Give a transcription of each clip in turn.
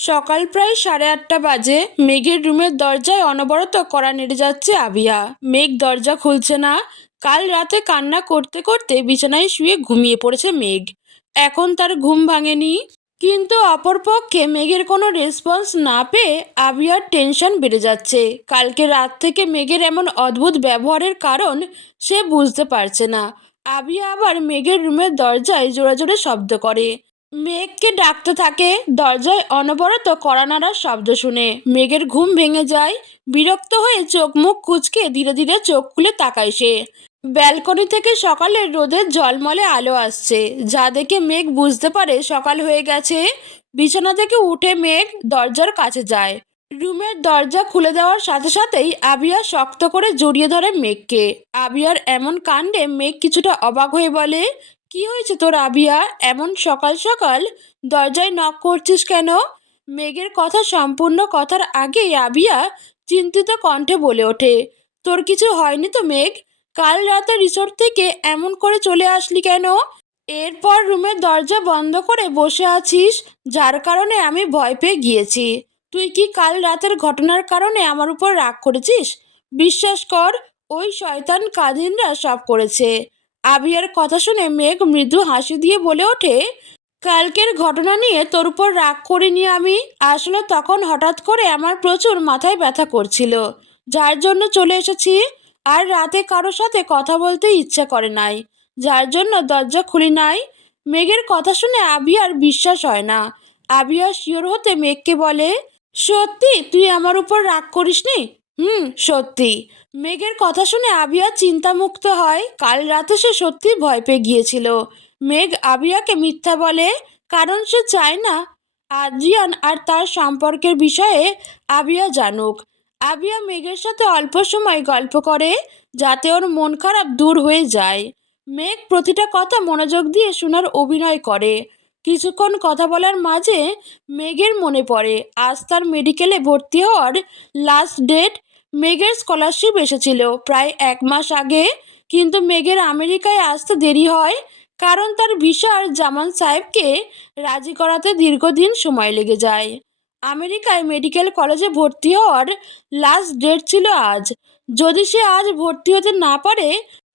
সকাল প্রায় সাড়ে আটটা বাজে মেঘের রুমের দরজায় অনবরত কড়া নেড়ে যাচ্ছে আবিয়া। মেঘ দরজা খুলছে না। কাল রাতে কান্না করতে করতে বিছানায় শুয়ে ঘুমিয়ে পড়েছে মেঘ। এখন তার ঘুম ভাঙেনি। কিন্তু অপরপক্ষে মেঘের কোনো রেসপন্স না পেয়ে আবিয়ার টেনশন বেড়ে যাচ্ছে। কালকে রাত থেকে মেঘের এমন অদ্ভুত ব্যবহারের কারণ সে বুঝতে পারছে না। আবিয়া আবার মেঘের রুমের দরজায় জোরে জোরে শব্দ করে। মেঘকে ডাকতে থাকে। দরজায় অনবরত কড়া নাড়ার শব্দ শুনে। মেঘের ঘুম ভেঙে যায়। বিরক্ত হয়ে চোখ মুখ কুচকে ধীরে ধীরে চোখ খুলে তাকায় সে। ব্যালকনি থেকে সকালের রোদের জলমলে আলো আসছে। যা দেখে মেঘ বুঝতে পারে সকাল হয়ে গেছে। বিছানা থেকে উঠে মেঘ দরজার কাছে যায়। রুমের দরজা খুলে দেওয়ার সাথে সাথেই আবিয়া শক্ত করে জড়িয়ে ধরে মেঘকে। আবিয়ার এমন কাণ্ডে মেঘ কিছুটা অবাক হয়ে বলে কি হয়েছে তোর আবিয়া? এমন সকাল সকাল দরজায় নক করছিস কেন? মেঘের কথা সম্পূর্ণ কথার আগেই আবিয়া চিন্তিত কণ্ঠে বলে ওঠে, তোর কিছু হয়নি তো মেঘ? কাল রাতে রিসোর্ট থেকে এমন করে চলে আসলি কেন? এরপর রুমের দরজা বন্ধ করে বসে আছিস, যার কারণে আমি ভয় পেয়ে গিয়েছি। তুই কি কাল রাতের ঘটনার কারণে আমার উপর রাগ করেছিস? বিশ্বাস কর, ওই শয়তান কাদিনরা সব করেছে। আবিয়ার কথা শুনে মেঘ মৃদু হাসি দিয়ে বলে ওঠে, কালকের ঘটনা নিয়ে তোর উপর রাগ করিনি আমি। আসলে তখন হঠাৎ করে আমার প্রচুর মাথায় ব্যথা করছিল। যার জন্য চলে এসেছি। আর রাতে কারোর সাথে কথা বলতে ইচ্ছা করে নাই। যার জন্য দরজা খুলি নাই। মেঘের কথা শুনে আবিয়ার বিশ্বাস হয় না। আবিয়া শিওর হতে মেঘকে বলে, সত্যি, তুই আমার উপর রাগ করিসনি? হুম, সত্যি। মেঘের কথা শুনে আবিয়া চিন্তামুক্ত হয়। কাল রাতে সে সত্যি ভয় পেয়ে গিয়েছিল। মেঘ আবিয়াকে মিথ্যা বলে, কারণ সে চায় না আদ্রিয়ান আর তার সম্পর্কের বিষয়ে আবিয়া জানুক। আবিয়া মেঘের সাথে অল্প সময় গল্প করে, যাতে ওর মন খারাপ দূর হয়ে যায়। মেঘ প্রতিটা কথা মনোযোগ দিয়ে শোনার অভিনয় করে। কিছুক্ষণ কথা বলার মাঝে মেঘের মনে পড়ে, আজ তার মেডিকেলে ভর্তি হওয়ার লাস্ট ডেট মেঘের স্কলারশিপ এসেছিল। প্রায় এক মাস আগে। কিন্তু মেঘের আমেরিকায় আসতে দেরি হয় কারণ তার ভিসার জামান সাহেবকে রাজি করাতে দীর্ঘদিন সময় লেগে যায়। আমেরিকায় মেডিকেল কলেজে ভর্তি হওয়ার লাস্ট ডেট ছিল আজ। যদি সে আজ ভর্তি হতে না পারে,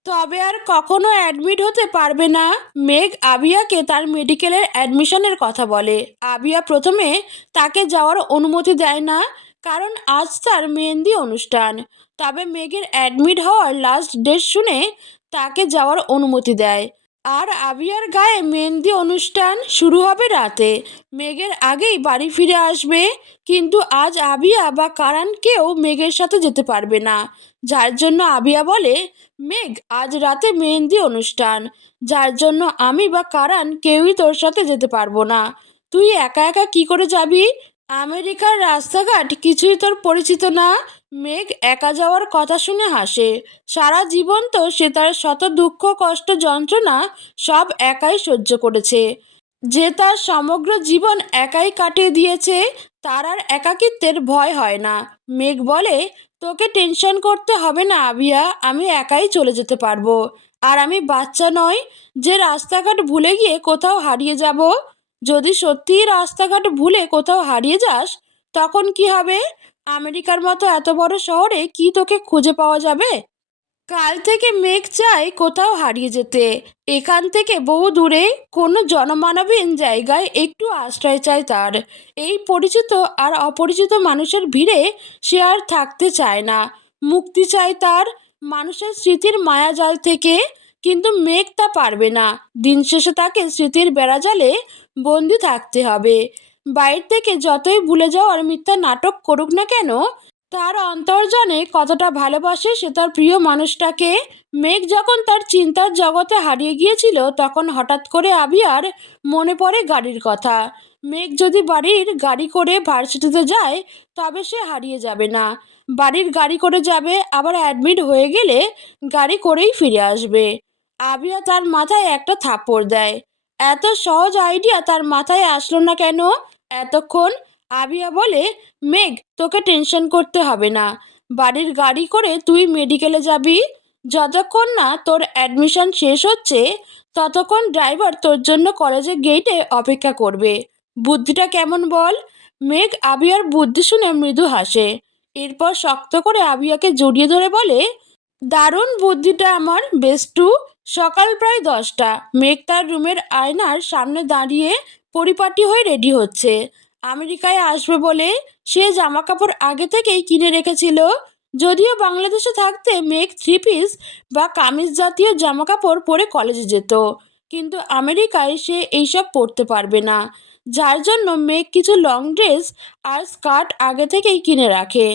তবে আর কখনো অ্যাডমিট হতে পারবে না। মেঘ আবিয়াকে তার মেডিকেলের অ্যাডমিশনের কথা বলে। আবিয়া প্রথমে তাকে যাওয়ার অনুমতি দেয় না। কারণ আজ তার মেহেন্দি অনুষ্ঠান। তবে মেঘের অ্যাডমিট হওয়ার লাস্ট ডেট শুনে তাকে যাওয়ার অনুমতি দেয়। আর আবিয়ার গায়ে মেহেন্দি অনুষ্ঠান শুরু হবে রাতে। মেঘের আগেই বাড়ি ফিরে আসবে, কিন্তু আজ আবিয়া বা কারান কেউ মেঘের সাথে যেতে পারবে না। যার জন্য আবিয়া বলে, মেঘ, আজ রাতে মেহেন্দি অনুষ্ঠান। যার জন্য আমি বা কারান কেউই তোর সাথে যেতে পারব না। তুই একা একা কি করে যাবি? আমেরিকার রাস্তাঘাট কিছুই তোর পরিচিত না। মেঘ একা যাওয়ার কথা শুনে হাসে। সারা জীবন তো সে তার শত দুঃখ, কষ্ট, যন্ত্রণা সব একাই সহ্য করেছে। যে তার সমগ্র জীবন একাই কাটিয়ে দিয়েছে, তার আর একাকিত্বের ভয় হয় না। মেঘ বলে, তোকে টেনশন করতে হবে না আবিয়া, আমি একাই চলে যেতে পারব। আর আমি বাচ্চা নয় যে রাস্তাঘাট ভুলে গিয়ে কোথাও হারিয়ে যাব যদি সত্যিই রাস্তাঘাট ভুলে কোথাও হারিয়ে যাস, তখন কি হবে? আমেরিকার মতো এত বড় শহরে কি তোকে খুঁজে পাওয়া যাবে? কাল থেকে মেঘ চায় কোথাও হারিয়ে যেতে। এখান থেকে বহু দূরে কোনো জনমানবহীন জায়গায় একটু আশ্রয় চায় তার। এই পরিচিত আর অপরিচিত মানুষের ভিড়ে সে আর থাকতে চায় না। মুক্তি চায় তার মানুষের স্মৃতির মায়াজাল থেকে কিন্তু মেঘ তা পারবে না। দিন শেষে তাকে স্মৃতির বেড়াজালে বন্দি থাকতে হবে। বাইর থেকে যতই ভুলে যাওয়ার মিথ্যা নাটক করুক না কেন, তার অন্তর্জনে কতটা ভালোবাসে সে তার প্রিয় মানুষটাকে। মেঘ যখন তার চিন্তার জগতে হারিয়ে গিয়েছিল, তখন হঠাৎ করে আবিয়ার মনে পড়ে গাড়ির কথা। মেঘ যদি বাড়ির গাড়ি করে ভার্সিটিতে যায়, তবে সে হারিয়ে যাবে না। বাড়ির গাড়ি করে যাবে, আবার অ্যাডমিট হয়ে গেলে গাড়ি করেই ফিরে আসবে। আবিয়া তার মাথায় একটা থাপ্পড় দেয়। এত সহজ আইডিয়া তার মাথায় আসলো না কেন? এতক্ষণ আবিয়া বলে, মেঘ, তোকে টেনশন করতে হবে না। বাড়ির গাড়ি করে তুই মেডিকেলে যাবি। যতক্ষণ না তোর অ্যাডমিশন শেষ হচ্ছে, ততক্ষণ ড্রাইভার তোর জন্য কলেজের গেটে অপেক্ষা করবে। বুদ্ধিটা কেমন বল? মেঘ আবিয়ার বুদ্ধি শুনে মৃদু হাসে। এরপর শক্ত করে আবিয়াকে জড়িয়ে ধরে বলে, দারুণ বুদ্ধিটা আমার বেস্টু সকাল প্রায় দশটা। মেঘ তার রুমের আয়নার সামনে দাঁড়িয়ে পরিপাটি হয়ে রেডি হচ্ছে। আমেরিকায় আসবে বলে সে জামা কাপড় আগে থেকেই কিনে রেখেছিল। যদিও বাংলাদেশে থাকতে মেঘ থ্রি পিস বা কামিজ জাতীয় জামা কাপড় পরে কলেজে যেত। কিন্তু আমেরিকায় সে এইসব পরতে পারবে না। যার জন্য মেঘ কিছু লং ড্রেস আর স্কার্ট আগে থেকেই কিনে রাখে।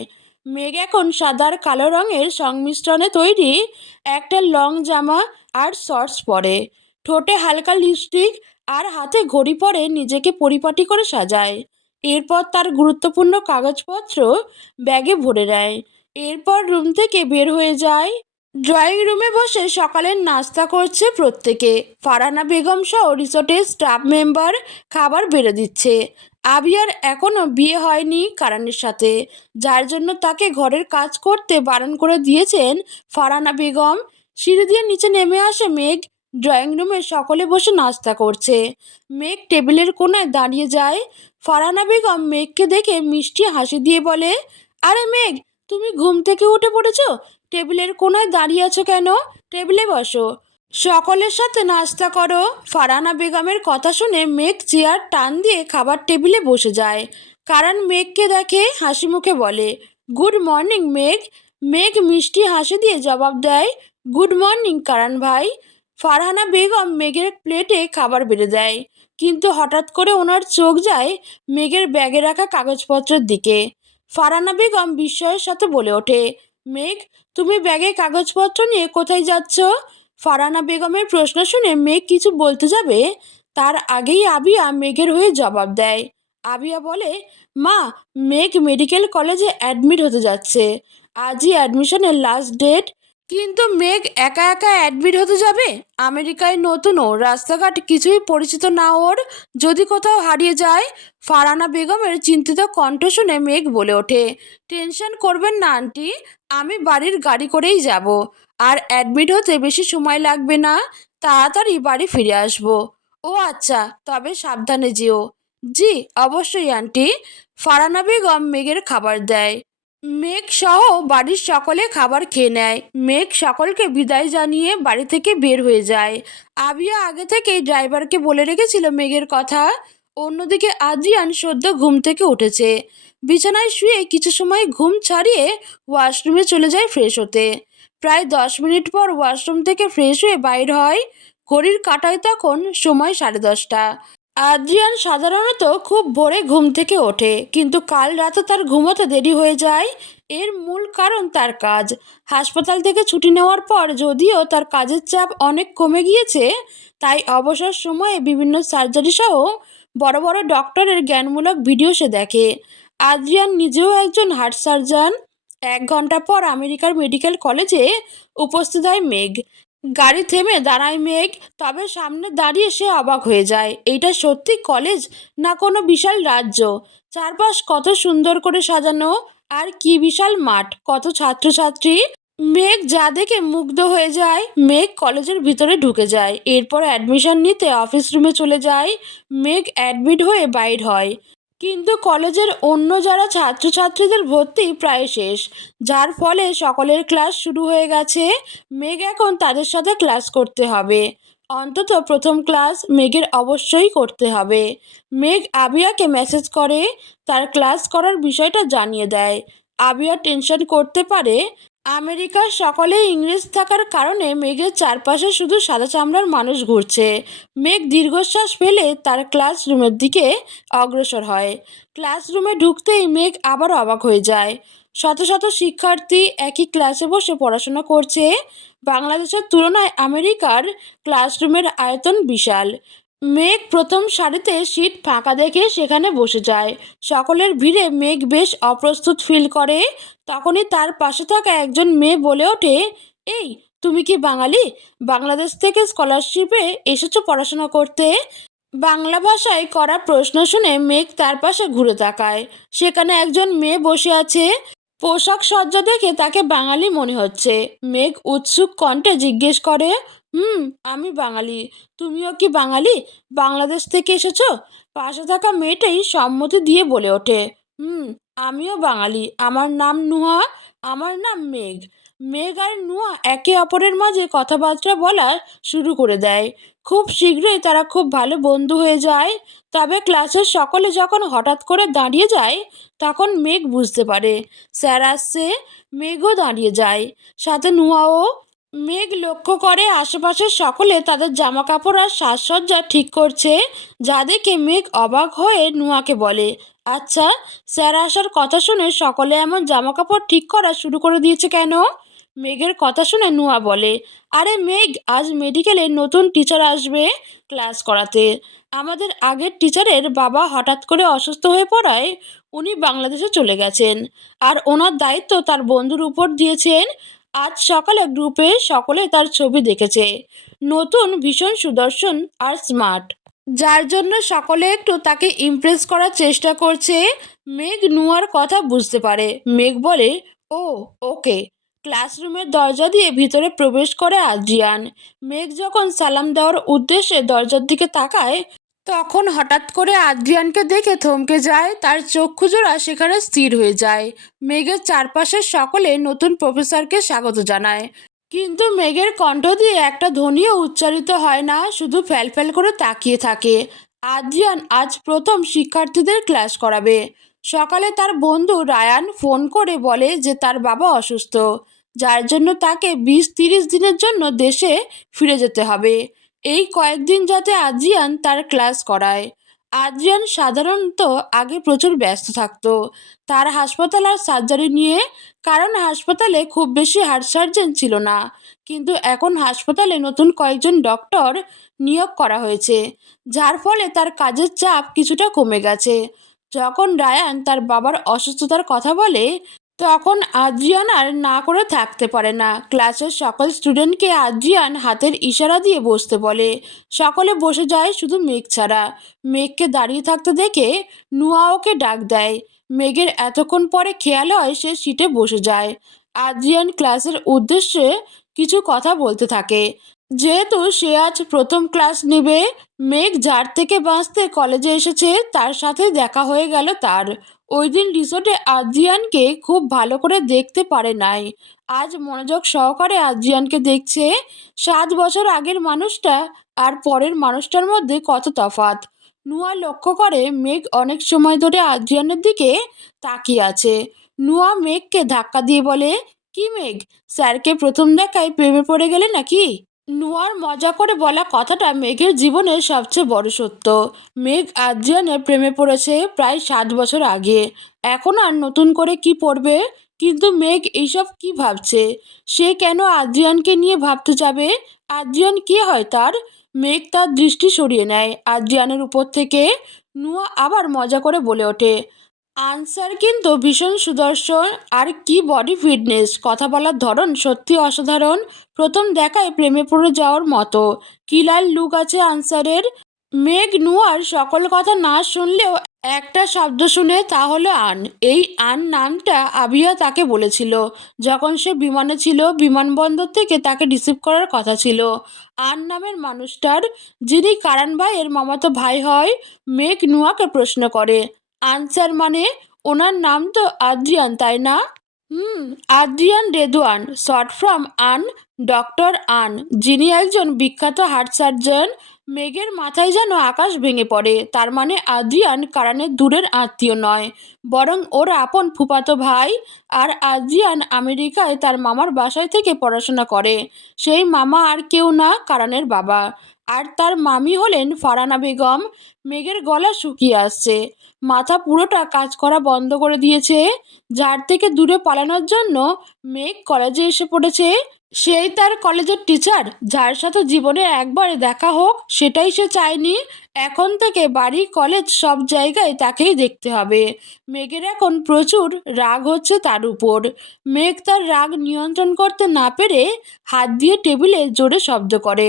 মেঘ এখন সাদার কালো রঙের সংমিশ্রণে তৈরি। একটা লং জামা আর শর্টস পরে। ঠোঁটে হালকা লিপস্টিক আর হাতে ঘড়ি পরে নিজেকে পরিপাটি করে সাজায়। এরপর তার গুরুত্বপূর্ণ কাগজপত্র ব্যাগে ভরে নেয়। এরপর রুম থেকে বের হয়ে যায় ড্রয়িং রুমে বসে সকালের নাস্তা করছে প্রত্যেকে। ফারানা বেগম সহ রিসোর্টের স্টাফ মেম্বার খাবার বেড়ে দিচ্ছে। আবিয়ার এখনও বিয়ে হয়নি কারানের সাথে। যার জন্য তাকে ঘরের কাজ করতে বারণ করে দিয়েছেন ফারানা বেগম। সিঁড়ি দিয়ে নিচে নেমে আসে মেঘ। ড্রয়িং রুমে সকলে বসে নাস্তা করছে। মেঘ টেবিলের কোনায় দাঁড়িয়ে যায়। ফারানা বেগম মেঘকে দেখে মিষ্টি হাসি দিয়ে বলে, আরে মেঘ, তুমি ঘুম থেকে উঠে পড়েছো? টেবিলের কোনায় দাঁড়িয়ে আছো কেন? টেবিলে বসো। সকলের সাথে নাস্তা করো। ফারানা বেগমের কথা শুনে মেঘ চেয়ার টান দিয়ে খাবার টেবিলে বসে যায়। কারণ মেঘকে দেখে হাসি মুখে বলে, গুড মর্নিং, মেঘ। মেঘ মিষ্টি হাসি দিয়ে জবাব দেয়, গুড মর্নিং, কারণ ভাই। ফারহানা বেগম মেঘের প্লেটে খাবার বেড়ে দেয়। কিন্তু হঠাৎ করে ওনার চোখ যায় মেঘের ব্যাগে রাখা কাগজপত্রের দিকে। ফারহানা বেগম বিস্ময়ের সাথে বলে ওঠে মেঘ, তুমি ব্যাগে কাগজপত্র নিয়ে কোথায় যাচ্ছ? ফারানা বেগমের প্রশ্ন শুনে মেঘ কিছু বলতে যাবে। তার আগেই আবিয়া মেঘের হয়ে জবাব দেয়। আবিয়া বলে, মা, মেঘ মেডিকেল কলেজে অ্যাডমিট হতে যাচ্ছে। আজই অ্যাডমিশনের লাস্ট ডেট। কিন্তু মেঘ একা একা অ্যাডমিট হতে যাবে? আমেরিকায় নতুন ও রাস্তাঘাট কিছুই পরিচিত না ওর। যদি কোথাও হারিয়ে যায়, ফারানা বেগমের চিন্তিত কণ্ঠ শুনে মেঘ বলে ওঠে, টেনশন করবেন না, আন্টি, আমি বাড়ির গাড়ি করেই যাব। আর অ্যাডমিট হতে বেশি সময় লাগবে না, তাড়াতাড়ি বাড়ি ফিরে আসব। ও আচ্ছা তবে সাবধানে যেও। জি, অবশ্যই, আন্টি। ফারানা বেগম মেঘের খাবার দেয়। মেঘ সহ বাড়ির সকলে খাবার খেয়ে নেয়। মেঘ সকলকে বিদায় জানিয়ে বাড়ি থেকে বের হয়ে যায়। আবিয়া আগে থেকেই ড্রাইভারকে বলে রেখেছিল মেঘের কথা। অন্যদিকে আদ্রিয়ান সদ্য ঘুম থেকে উঠেছে। বিছানায় শুয়ে কিছু সময় ঘুম ছাড়িয়ে ওয়াশরুমে চলে যায় ফ্রেশ হতে। প্রায় দশ মিনিট পর ওয়াশরুম থেকে ফ্রেশ হয়ে বাইর হয়। ঘড়ির কাটায় তখন সময় সাড়ে দশটা। আদ্রিয়ান সাধারণত খুব ভোরে ঘুম থেকে ওঠে, কিন্তু কাল রাতে তার ঘুমোতে দেরি হয়ে যায়। এর মূল কারণ তার কাজ। হাসপাতাল থেকে ছুটি নেওয়ার পর যদিও তার কাজের চাপ অনেক কমে গিয়েছে, তাই অবসর সময়ে বিভিন্ন সার্জারি সহ বড় বড় ডক্টরের জ্ঞানমূলক ভিডিও সে দেখে। আদ্রিয়ান নিজেও একজন হার্ট সার্জন। এক ঘণ্টা পর আমেরিকার মেডিকেল কলেজে উপস্থিত হয় মেঘ। গাড়ি থেমে দাঁড়ায় মেঘ, তবে সামনে দাঁড়িয়ে সে অবাক হয়ে যায়। এইটা সত্যি কলেজ না কোনো বিশাল রাজ্য? চারপাশ কত সুন্দর করে সাজানো, আর কি বিশাল মাঠ? কত ছাত্রছাত্রী? মেঘ যা দেখে মুগ্ধ হয়ে যায়। মেঘ কলেজের ভিতরে ঢুকে যায়। এরপর অ্যাডমিশন নিতে অফিস রুমে চলে যায়। মেঘ অ্যাডমিট হয়ে বাইর হয়। কিন্তু কলেজের অন্য যারা ছাত্রছাত্রীদের ভর্তি প্রায় শেষ, যার ফলে সকলের ক্লাস শুরু হয়ে গেছে। মেঘ এখন তাদের সাথে ক্লাস করতে হবে। অন্তত প্রথম ক্লাস মেঘের অবশ্যই করতে হবে। মেঘ আবিয়াকে মেসেজ করে, তার ক্লাস করার বিষয়টা জানিয়ে দেয়। আবিয়া টেনশন করতে পারে আমেরিকার সকলে ইংরেজ থাকার কারণে মেঘের চারপাশে শুধু সাদা চামড়ার মানুষ ঘুরছে। মেঘ দীর্ঘশ্বাস ফেলে তার ক্লাসরুমের দিকে অগ্রসর হয়। ক্লাসরুমে ঢুকতেই মেঘ আবার অবাক হয়ে যায়। শত শত শিক্ষার্থী একই ক্লাসে বসে পড়াশোনা করছে। বাংলাদেশের তুলনায় আমেরিকার ক্লাসরুমের আয়তন বিশাল। মেঘ প্রথম সারিতে সিট ফাঁকা দেখে সেখানে বসে যায়। সকলের ভিড়ে মেঘ বেশ অপ্রস্তুত ফিল করে। তখনই তার পাশে থাকা একজন মেয়ে বলে ওঠে, এই, তুমি কি বাঙালি? বাংলাদেশ থেকে স্কলারশিপে এসেছ পড়াশোনা করতে? বাংলা ভাষায় করা প্রশ্ন শুনে মেঘ তার পাশে ঘুরে তাকায়। সেখানে একজন মেয়ে বসে আছে। পোশাক সজ্জা দেখে তাকে বাঙালি মনে হচ্ছে। মেঘ উৎসুক কণ্ঠে জিজ্ঞেস করে, হুম, আমি বাঙালি। তুমিও কি বাঙালি? বাংলাদেশ থেকে এসেছ? পাশে থাকা মেয়েটাই সম্মতি দিয়ে বলে ওঠে, হুম আমিও বাঙালি। আমার নাম নুহা, আমার নাম মেঘ। মেঘ আর নুয়া একে অপরের মাঝে কথাবার্তা বলা শুরু করে দেয়। খুব শীঘ্রই তারা খুব ভালো বন্ধু হয়ে যায়। তবে ক্লাসের সকলে যখন হঠাৎ করে দাঁড়িয়ে যায়, তখন মেঘ বুঝতে পারে। স্যার আসছে, মেঘও দাঁড়িয়ে যায়। সাথে নুয়াও মেঘ লক্ষ্য করে আশেপাশের সকলে তাদের জামা কাপড় আর সাজসজ্জা ঠিক করছে যা দেখে মেঘ অবাক হয়ে নুয়াকে বলে আচ্ছা স্যার আসার কথা শুনে সকলে এমন জামা কাপড় ঠিক করা শুরু করে দিয়েছে কেন? মেঘের কথা শুনে নুয়া বলে, আরে মেঘ, আজ মেডিকেলে নতুন টিচার আসবে ক্লাস করাতে। আমাদের আগের টিচারের বাবা হঠাৎ করে অসুস্থ হয়ে পড়ায় উনি বাংলাদেশে চলে গেছেন আর ওনার দায়িত্ব তার বন্ধুর উপর দিয়েছেন। আজ সকালে গ্রুপে সকলে তার ছবি দেখেছে। নতুন ভীষণ সুদর্শন আর স্মার্ট। যার জন্য সকলে একটু তাকে ইমপ্রেস করার চেষ্টা করছে। মেঘ নুয়ার কথা বুঝতে পারে। মেঘ বলে, ও, ওকে। ক্লাসরুমের দরজা দিয়ে ভিতরে প্রবেশ করে আদ্রিয়ান। মেঘ যখন সালাম দেওয়ার উদ্দেশ্যে দরজার দিকে তাকায়, তখন হঠাৎ করে আদ্রিয়ানকে দেখে থমকে যায়। তার চক্ষুজোড়া সেখানে স্থির হয়ে যায়। মেঘের চারপাশের সকলে নতুন প্রফেসরকে স্বাগত জানায়। কিন্তু মেঘের কণ্ঠ দিয়ে একটা ধ্বনিও উচ্চারিত হয় না, শুধু ফ্যালফ্যাল করে তাকিয়ে থাকে। আদ্রিয়ান আজ প্রথম শিক্ষার্থীদের ক্লাস করাবে। সকালে তার বন্ধু রায়ান ফোন করে বলে যে তার বাবা অসুস্থ। যার জন্য তাকে বিশ তিরিশ দিনের জন্য দেশে ফিরে যেতে হবে। এই কয়েকদিন যাতে আদ্রিয়ান তার ক্লাস করায়। আদ্রিয়ান সাধারণত আগে প্রচুর ব্যস্ত থাকত। তার হাসপাতাল আর সার্জারি নিয়ে, কারণ হাসপাতালে খুব বেশি হার্ট সার্জন ছিল না। কিন্তু এখন হাসপাতালে নতুন কয়েকজন ডক্টর নিয়োগ করা হয়েছে, যার ফলে তার কাজের চাপ কিছুটা কমে গেছে। যখন রায়ান তার বাবার অসুস্থতার কথা বলে তখন আদ্রিয়ান আর না করে থাকতে পারে না। ক্লাসের সকল স্টুডেন্টকে আদ্রিয়ান হাতের ইশারা দিয়ে বসতে বলে। সকলে বসে যায় শুধু মেঘ ছাড়া। মেঘকে দাঁড়িয়ে থাকতে দেখে নুয়া ওকে ডাক দেয়। মেঘের এতক্ষণ পরে খেয়াল হয় সে সিটে বসে যায়। আদ্রিয়ান ক্লাসের উদ্দেশ্যে কিছু কথা বলতে থাকে। যেহেতু সে আজ প্রথম ক্লাস নেবে, মেঘ যার থেকে বাঁচতে কলেজে এসেছে, তার সাথে দেখা হয়ে গেল তার। ওই দিন রিসোর্টে আদ্রিয়ানকে খুব ভালো করে দেখতে পারে নাই। আজ মনোযোগ সহকারে আদ্রিয়ানকে দেখছে। সাত বছর আগের মানুষটা আর পরের মানুষটার মধ্যে কত তফাৎ। নুয়া লক্ষ্য করে মেঘ অনেক সময় ধরে আজিয়ানের দিকে তাকিয়ে আছে। নুয়া মেঘকে ধাক্কা দিয়ে বলে, কি মেঘ? স্যারকে প্রথম দেখায় প্রেমে পড়ে গেলে নাকি? নুয়ার মজা করে বলা কথাটা মেঘের জীবনের সবচেয়ে বড় সত্য। মেঘ আদ্রিয়ানের প্রেমে পড়েছে প্রায় সাত বছর আগে। এখন আর নতুন করে কি পড়বে? কিন্তু মেঘ এইসব কি ভাবছে? সে কেন আদ্রিয়ানকে নিয়ে ভাবতে যাবে? আদ্রিয়ান কে হয় তার? মেঘ তার দৃষ্টি সরিয়ে নেয়। আদ্রিয়ানের উপর থেকে নুয়া আবার মজা করে বলে ওঠে। আনসার কিন্তু ভীষণ সুদর্শন। আর কি বডি ফিটনেস কথা বলার ধরন সত্যি অসাধারণ। প্রথম দেখায় প্রেমে পড়ে যাওয়ার মতো। কিলার লুক আছে আনসারের মেঘ নুয়ার সকল কথা না শুনলেও একটা শব্দ শুনে তা হলো আন। এই আন নামটা আবিয়া তাকে বলেছিল। যখন সে বিমানে ছিল, বিমানবন্দর থেকে তাকে রিসিভ করার কথা ছিল। আন নামের মানুষটার, যিনি কারান ভাইয়ের মামাতো ভাই হয়, মেঘ নুয়াকে প্রশ্ন করে। আনসার মানে ওনার নাম তো আদ্রিয়ান তাই না? হুম। আদ্রিয়ান রেদওয়ান শর্ট ফ্রম আন ডক্টর আন যিনি একজন বিখ্যাত হার্ট সার্জন মেঘের মাথায় যেন আকাশ ভেঙে পড়ে তার মানে আদ্রিয়ান কারানের দূরের আত্মীয় নয় বরং ওর আপন ফুপাতো ভাই আর আদ্রিয়ান আমেরিকায় তার মামার বাসায় থেকে পড়াশোনা করে সেই মামা আর কেউ না কারানের বাবা আর তার মামি হলেন ফারানা বেগম মেঘের গলা শুকিয়ে আসছে মাথা পুরোটা কাজ করা বন্ধ করে দিয়েছে। যার থেকে দূরে পালানোর জন্য মেঘ কলেজে এসে পড়েছে। সেই তার কলেজের টিচার যার সাথে জীবনে একবারে দেখা হোক, সেটাই সে চায়নি। এখন থেকে বাড়ি, কলেজ সব জায়গায় তাকেই দেখতে হবে। মেঘের এখন প্রচুর রাগ হচ্ছে তার উপর। মেঘ তার রাগ নিয়ন্ত্রণ করতে না পেরে হাত দিয়ে টেবিলে জোরে শব্দ করে।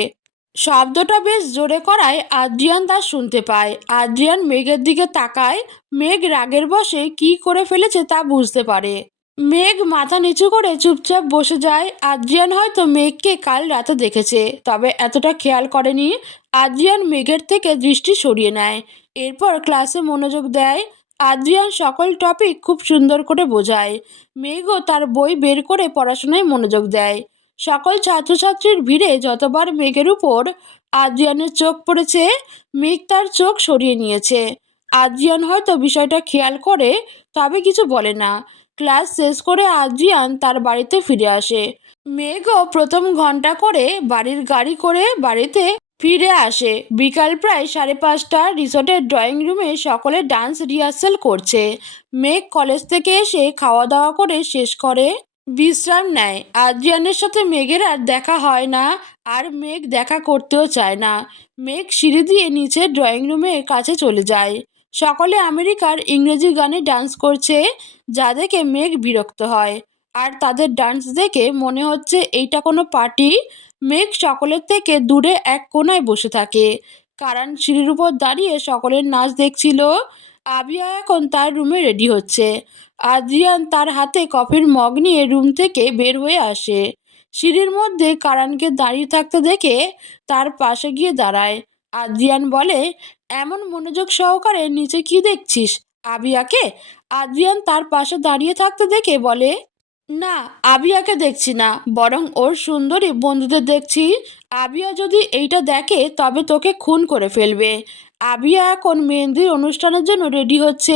শব্দটা বেশ জোরে করায় আদ্রিয়ান তা শুনতে পায়। আদ্রিয়ান মেঘের দিকে তাকায়। মেঘ রাগের বশে কি করে ফেলেছে তা বুঝতে পারে। মেঘ মাথা নিচু করে চুপচাপ বসে যায়। আদ্রিয়ান হয়তো মেঘকে কাল রাতে দেখেছে, তবে এতটা খেয়াল করেনি। আদ্রিয়ান মেঘের থেকে দৃষ্টি সরিয়ে নেয়, এরপর ক্লাসে মনোযোগ দেয়। আদ্রিয়ান সকল টপিক খুব সুন্দর করে বোঝায়। মেঘও তার বই বের করে পড়াশোনায় মনোযোগ দেয়। সকল ছাত্রছাত্রীর ভিড়ে যতবার মেঘের উপর আদ্রিয়ানের চোখ পড়েছে, মেঘ তার চোখ সরিয়ে নিয়েছে। আদ্রিয়ান হয়তো বিষয়টা খেয়াল করে, তবে কিছু বলে না। ক্লাস শেষ করে আদ্রিয়ান তার বাড়িতে ফিরে আসে। মেঘও প্রথম ঘণ্টা করে বাড়ির গাড়ি করে বাড়িতে ফিরে আসে। বিকাল প্রায় সাড়ে পাঁচটা, রিসোর্টের ড্রয়িং রুমে সকলে ডান্স রিহার্সাল করছে। মেঘ কলেজ থেকে এসে খাওয়া দাওয়া করে শেষ করে। বিশ্রাম নেয়। আদ্রিয়ানের সাথে মেঘের আর দেখা হয় না, আর মেঘ দেখা করতেও চায় না। মেঘ সিঁড়ি দিয়ে নিচে ড্রয়িং রুমে কাছে চলে যায়। সকলে আমেরিকার ইংরেজি গানে ডান্স করছে, যা দেখে মেঘ বিরক্ত হয়। আর তাদের ডান্স দেখে মনে হচ্ছে এইটা কোনো পার্টি। মেঘ সকলের থেকে দূরে এক কোনায় বসে থাকে। কারণ সিঁড়ির উপর দাঁড়িয়ে সকলের নাচ দেখছিল। আবিয়া এখন তার রুমে রেডি হচ্ছে। আদ্রিয়ান তার হাতে কফির মগ নিয়ে রুম থেকে বের হয়ে আসে। সিঁড়ির মধ্যে কারানকে দাঁড়িয়ে থাকতে দেখে তার পাশে গিয়ে দাঁড়ায়। আদ্রিয়ান বলে, এমন মনোযোগ সহকারে নিচে কি দেখছিস? আবিয়াকে? আদ্রিয়ান তার পাশে দাঁড়িয়ে থাকতে দেখে বলে, না, আবিয়াকে দেখছি না, বরং ওর সুন্দরী বন্ধুদের দেখছি। আবিয়া যদি এইটা দেখে তবে তোকে খুন করে ফেলবে। আবিয়া এখন মেহেন্দির অনুষ্ঠানের জন্য রেডি হচ্ছে।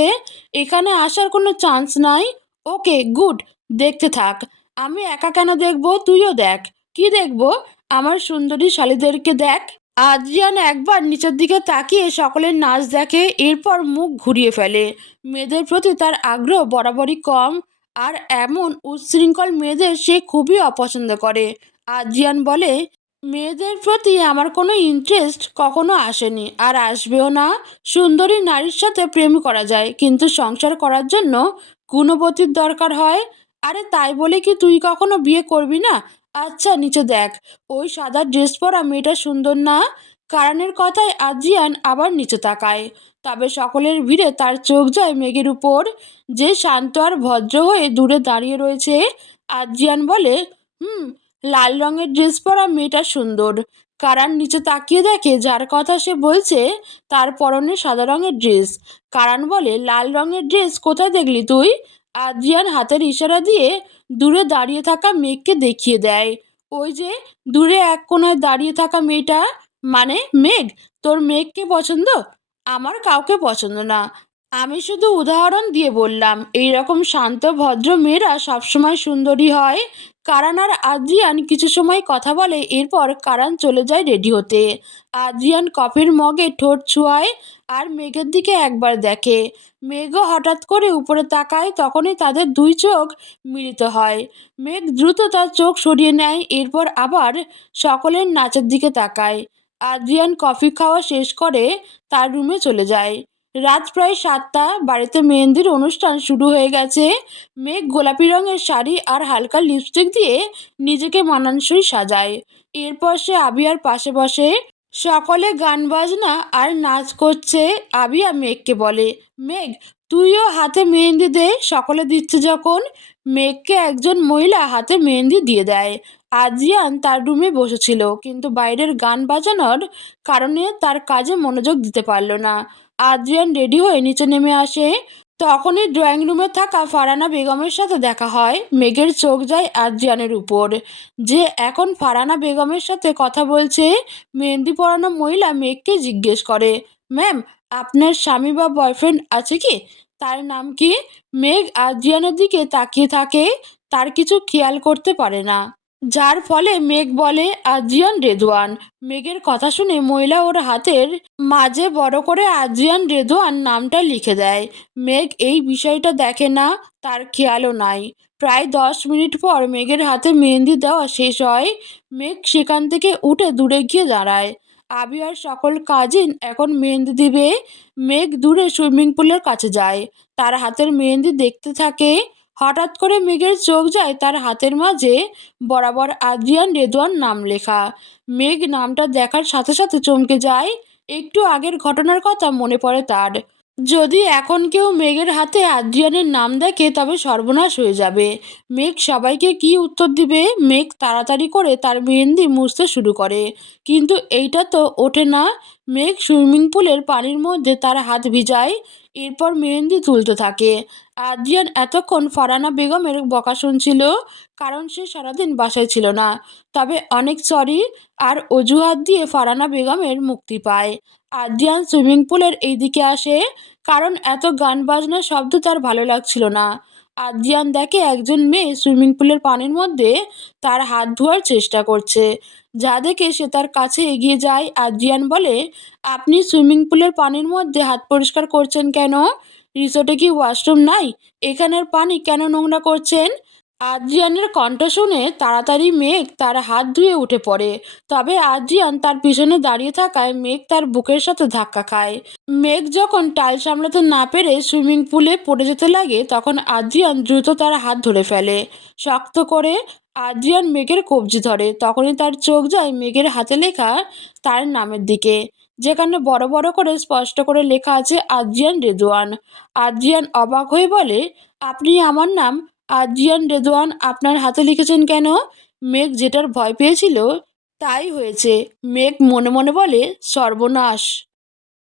এখানে আসার কোনো চান্স নাই। ওকে গুড দেখতে থাক। আমি একা কেন দেখব? তুইও দেখ। কি দেখব? আমার সুন্দরী শালিদেরকে দেখ। আদ্রিয়ান একবার নিচের দিকে তাকিয়ে সকলের নাচ দেখে, এরপর মুখ ঘুরিয়ে ফেলে। মেয়েদের প্রতি তার আগ্রহ বরাবরই কম, আর এমন উচ্ছৃঙ্খল মেয়েদের সে খুবই অপছন্দ করে। আদ্রিয়ান বলে মেয়েদের প্রতি আমার কোনো ইন্টারেস্ট কখনো আসেনি। আর আসবেও না। সুন্দরী নারীর সাথে প্রেম করা যায়, কিন্তু সংসার করার জন্য গুণবতীর দরকার হয়। আরে তাই বলে কি তুই কখনো বিয়ে করবি না? আচ্ছা নিচে দেখ। ওই সাদা ড্রেস পরা মেয়েটা সুন্দর না? কারণের কথায় আদ্রিয়ান আবার নিচে তাকায়। তবে সকলের ভিড়ে তার চোখ যায় মেঘের উপর। যে শান্ত আর ভদ্র হয়ে দূরে দাঁড়িয়ে রয়েছে আদ্রিয়ান বলে, হুম লাল রঙের ড্রেস পরা মেয়েটা সুন্দর। কারান নিচে তাকিয়ে দেখে যার কথা সে বলছে, তার পরনে সাদা রঙের ড্রেস। কারান বলে, লাল রঙের ড্রেস কোথায় দেখলি তুই? আদ্রিয়ান হাতের ইশারা দিয়ে দূরে দাঁড়িয়ে থাকা মেঘকে দেখিয়ে দেয়। ওই যে, দূরে এক কোনায় দাঁড়িয়ে থাকা মেয়েটা? মানে মেঘ, তোর মেঘকে পছন্দ? আমার কাউকে পছন্দ না। আমি শুধু উদাহরণ দিয়ে বললাম এই রকম শান্ত, ভদ্র মেয়েরা সবসময় সুন্দরী হয়। কারান আর আদ্রিয়ান কিছু সময় কথা বলে, এরপর কারান চলে যায় রেডি হতে। আদ্রিয়ান কফির মগে ঠোঁট ছুঁয়ায় আর মেঘের দিকে একবার দেখে। মেঘও হঠাৎ করে উপরে তাকায়, তখনই তাদের দুই চোখ মিলিত হয়। মেঘ দ্রুত তার চোখ সরিয়ে নেয়, এরপর আবার সকলের নাচের দিকে তাকায়। আদ্রিয়ান কফি খাওয়া শেষ করে তার রুমে চলে যায়। রাত প্রায় সাতটা। বাড়িতে মেহেন্দির অনুষ্ঠান শুরু হয়ে গেছে। মেঘ গোলাপি রঙের শাড়ি আর হালকা লিপস্টিক দিয়ে নিজেকে মানানসই সাজায়। এরপর সে আবিয়ার পাশে বসে। সকলে গান বাজনা আর নাচ করছে, আবিয়া মেঘকে বলে। মেঘ, তুইও হাতে মেহেন্দি দে, সকলে দিচ্ছে যখন। মেঘকে একজন মহিলা হাতে মেহেন্দি দিয়ে দেয়। আদ্রিয়ান তার রুমে বসেছিল, কিন্তু বাইরের গান বাজানোর কারণে তার কাজে মনোযোগ দিতে পারল না। আদ্রিয়ান রেডি হয়ে নিচে নেমে আসে। তখনই ড্রয়িং রুমে থাকা ফারানা বেগমের সাথে দেখা হয়। মেঘের চোখ যায় আদ্রিয়ানের উপর। যে এখন ফারানা বেগমের সাথে কথা বলছে, মেহেন্দি পরানো মহিলা মেঘকে জিজ্ঞেস করে, ম্যাম, আপনার স্বামী বা বয়ফ্রেন্ড আছে কি? তার নাম কি? মেঘ আদ্রিয়ানের দিকে তাকিয়ে থাকে, তার কিছু খেয়াল করতে পারে না। যার ফলে মেঘ বলে আদ্রিয়ান রেদওয়ান মেঘের কথা শুনে মহিলা ওর হাতের মাঝে বড় করে আদ্রিয়ান রেদওয়ান নামটা লিখে দেয়। মেঘ এই বিষয়টা দেখে না, তার খেয়ালও নাই। প্রায় দশ মিনিট পর মেঘের হাতে মেহেন্দি দেওয়া শেষ হয়। মেঘ সেখান থেকে উঠে দূরে গিয়ে দাঁড়ায়। আবিয়ার সকল কাজিন এখন মেহেন্দি দিবে। মেঘ দূরে সুইমিং পুলের কাছে যায়। তার হাতের মেহেন্দি দেখতে থাকে। হঠাৎ করে মেঘের চোখ যায় তার হাতের মাঝে বরাবর আদ্রিয়ান রেদওয়ান নাম লেখা। মেঘ নামটা দেখার সাথে সাথে চমকে যায়। একটু আগের ঘটনার কথা মনে পড়ে তার। যদি এখন কেউ মেঘের হাতে আদ্রিয়ানের নাম দেখে তবে সর্বনাশ হয়ে যাবে। মেঘ সবাইকে কি উত্তর দিবে? মেঘ তাড়াতাড়ি করে তার মেহেন্দি মুছতে শুরু করে। কিন্তু এইটা তো ওঠে না। মেঘ সুইমিং পুলের পানির মধ্যে তার হাত ভিজায়। এরপর মেহেন্দি তুলতে থাকে। আদ্রিয়ান এতক্ষণ ফারানা বেগমের বকা শুনছিল, কারণ সে সারাদিন বাসায় ছিল না। তবে অনেক সরি আর অজুহাত দিয়ে ফারানা বেগমের মুক্তি পায়। আদ্রিয়ান সুইমিং পুলের এই দিকে আসে, কারণ এত গান বাজনার শব্দ তার ভালো লাগছিল না। আদ্রিয়ান দেখে একজন মেয়ে সুইমিং পুলের পানির মধ্যে তার হাত ধোয়ার চেষ্টা করছে। যা দেখে সে তার কাছে এগিয়ে যায়। আদ্রিয়ান বলে, আপনি সুইমিং পুলের পানির মধ্যে হাত পরিষ্কার করছেন কেন? রিসোর্টে কি ওয়াশরুম নাই? এখানের পানি কেন নোংরা করছেন? আদ্রিয়ানের কণ্ঠ শুনে তাড়াতাড়ি মেঘ তার হাত ধুয়ে উঠে পড়ে। তবে আদ্রিয়ান তার পিছনে দাঁড়িয়ে থাকায় মেঘ তার বুকের সাথে ধাক্কা খায়। মেঘ যখন টাইল সামলাতে না পেরে সুইমিং পুলে পড়ে যেতে লাগে, তখন আদ্রিয়ান দ্রুত তার হাত ধরে ফেলে। শক্ত করে আদ্রিয়ান মেঘের কবজি ধরে। তখনই তার চোখ যায় মেঘের হাতে লেখা তার নামের দিকে, যেখানে বড় বড় করে স্পষ্ট করে লেখা আছে আদ্রিয়ান রেদওয়ান আদ্রিয়ান অবাক হয়ে বলে, আপনি আমার নাম আদ্রিয়ান রেদওয়ান আপনার হাতে লিখেছেন কেন? মেঘ যেটার ভয় পেয়েছিল তাই হয়েছে। মেঘ মনে মনে বলে, সর্বনাশ।